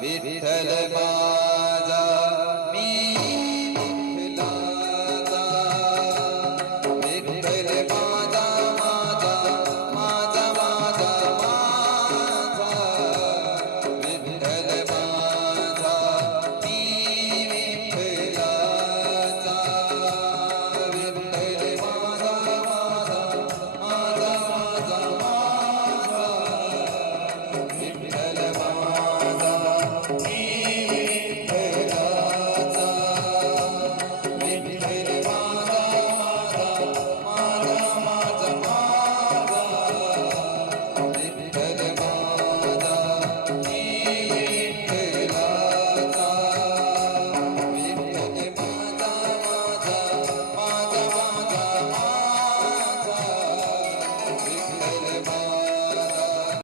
विठल मा मा